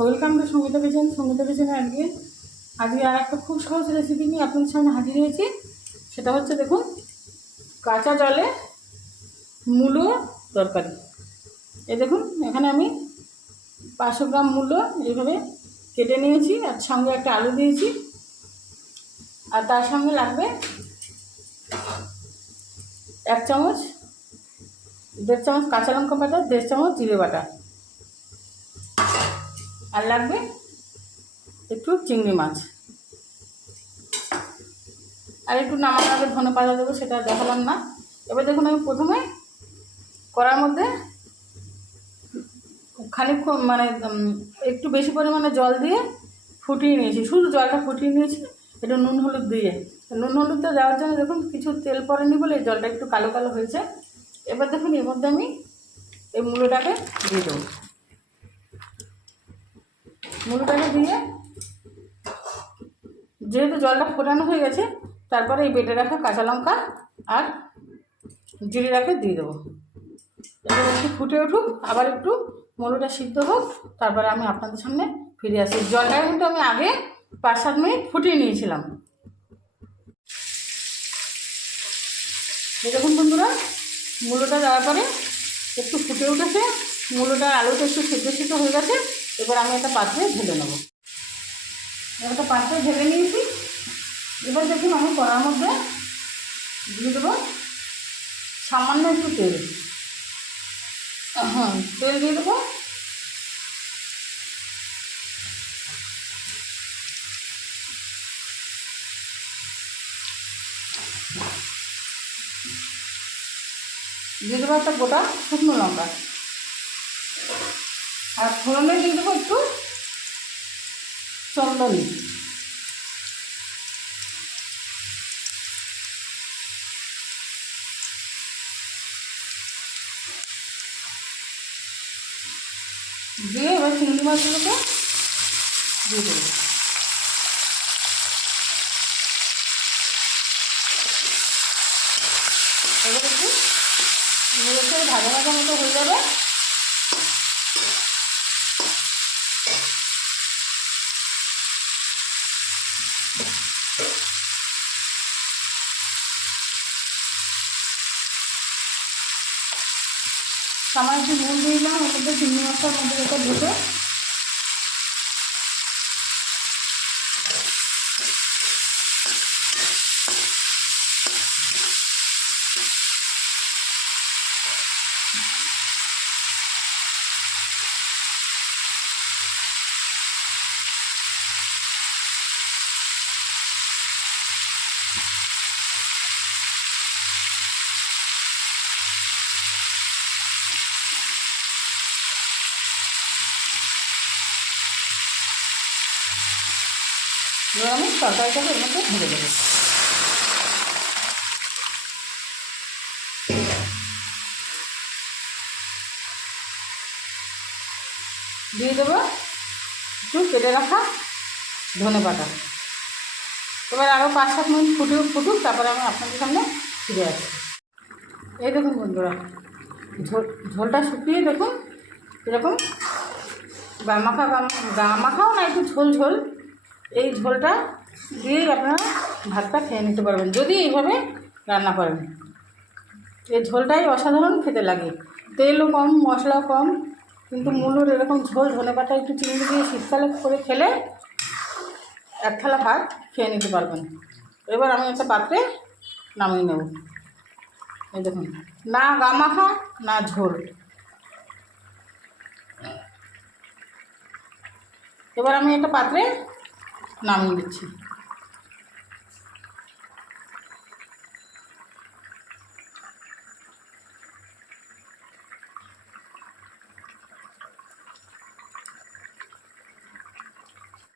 Welcome to Sangeeta kitchen Sangeeta কিচেনে আজকে আজকে আর একটা খুব সহজ রেসিপি নিয়ে আপনাদের সামনে হাজির হয়েছি। সেটা হচ্ছে দেখুন, কাঁচা জলে মূলো তরকারি। এ দেখুন, এখানে আমি পাঁচশো গ্রাম মূলো এইভাবে কেটে নিয়েছি আর সঙ্গে একটা আলু দিয়েছি। আর তার সঙ্গে লাগবে এক চামচ, দেড় চামচ কাঁচা লঙ্কা বাটা, দেড় চামচ জিরে বাটা। আর লাগবে একটু চিংড়ি মাছ। আর একটু নামানোর আগে ধনে পাতা দেবো, সেটা দেখালাম না। এবার দেখুন আমি প্রথমে করার মধ্যে খানিক মানে একটু বেশি পরিমাণে জল দিয়ে ফুটিয়ে নিয়েছি। শুধু জলটা ফুটিয়ে নিয়েছি, একটু নুন হলুদ দিয়ে। নুন হলুদটা দেওয়ার জন্য দেখুন কিছু তেল পড়েনি বলে জলটা একটু কালো কালো হয়েছে। এবার দেখুন এর মধ্যে আমি এই মূলোটাকে দিয়ে দেবো। মুড়িটাকে দিয়ে যেহেতু জলটা ফোটানো হয়ে গেছে, তারপরে এই বেটে রাখা কাঁচা লঙ্কা আর জিরে রাখে দিয়ে দেবো। এবার একটু ফুটে উঠুক, আবার একটু মুড়িটা সিদ্ধ হোক, তারপরে আমি আপনাদের সামনে ফিরে আসি। জলটা কিন্তু আমি আগে পাঁচ সাত মিনিট ফুটিয়ে নিয়েছিলাম। দেখুন বন্ধুরা মূলোটা দেওয়ার পরে একটু ফুটে উঠেছে মূলোটার আলুটা একটু সিদ্ধ সিদ্ধ হয়ে গেছে। এবার আমি একটা পাত্রে ঢেলে নেব। এবার একটা পাত্রে ঢেলে নিয়েছি। এবার দেখুন আমি কড়ার মধ্যে দিয়ে দেবো সামান্য একটু তেল। হ্যাঁ তেল দিয়ে দেবো। দিয়ে দেবো একটা গোটা শুকনো লঙ্কা। আর ফোড়নে দিয়ে দেবো একটু চন্দনী। দিয়ে এবার চিংড়ি মাছগুলোকে দিয়ে দেবো। এবার একটু ভাজা ভাজা মতো হয়ে যাবে। সামান্য একটু নুন দিয়ে দিলাম ওর মধ্যে চিংড়ি মাছটার মধ্যে এটা ঢুকে। আমি তরকারিটাকে এর মধ্যে ঢেলে দেবো। দিয়ে দেবো একটু কেটে রাখা ধনে পাতা। এবার আরও পাঁচ সাত মিনিট ফুটুক ফুটুক, তারপরে আমি আপনাদের সামনে ফিরে আসছি এই দেখুন বন্ধুরা, ঝোল, ঝোলটা শুকিয়ে দেখুন, এরকম গা মাখা, গা মাখাও না, একটু ঝোল ঝোল। এই ঝোলটা দিয়েই আপনারা ভাতটা খেয়ে নিতে পারবেন, যদি এইভাবে রান্না করেন। এই ঝোলটাই অসাধারণ খেতে লাগে। তেলও কম, মশলাও কম, কিন্তু মূলর এরকম ঝোল, ধনে পাতা, একটু চিংড়ি দিয়ে শীতকালে করে খেলে এক থালা ভাত খেয়ে নিতে পারবেন। এবার আমি একটা পাত্রে নামিয়ে নেব। এই দেখুন, না গা মাখা না ঝোল। এবার আমি একটা পাত্রে নামিয়ে দিচ্ছি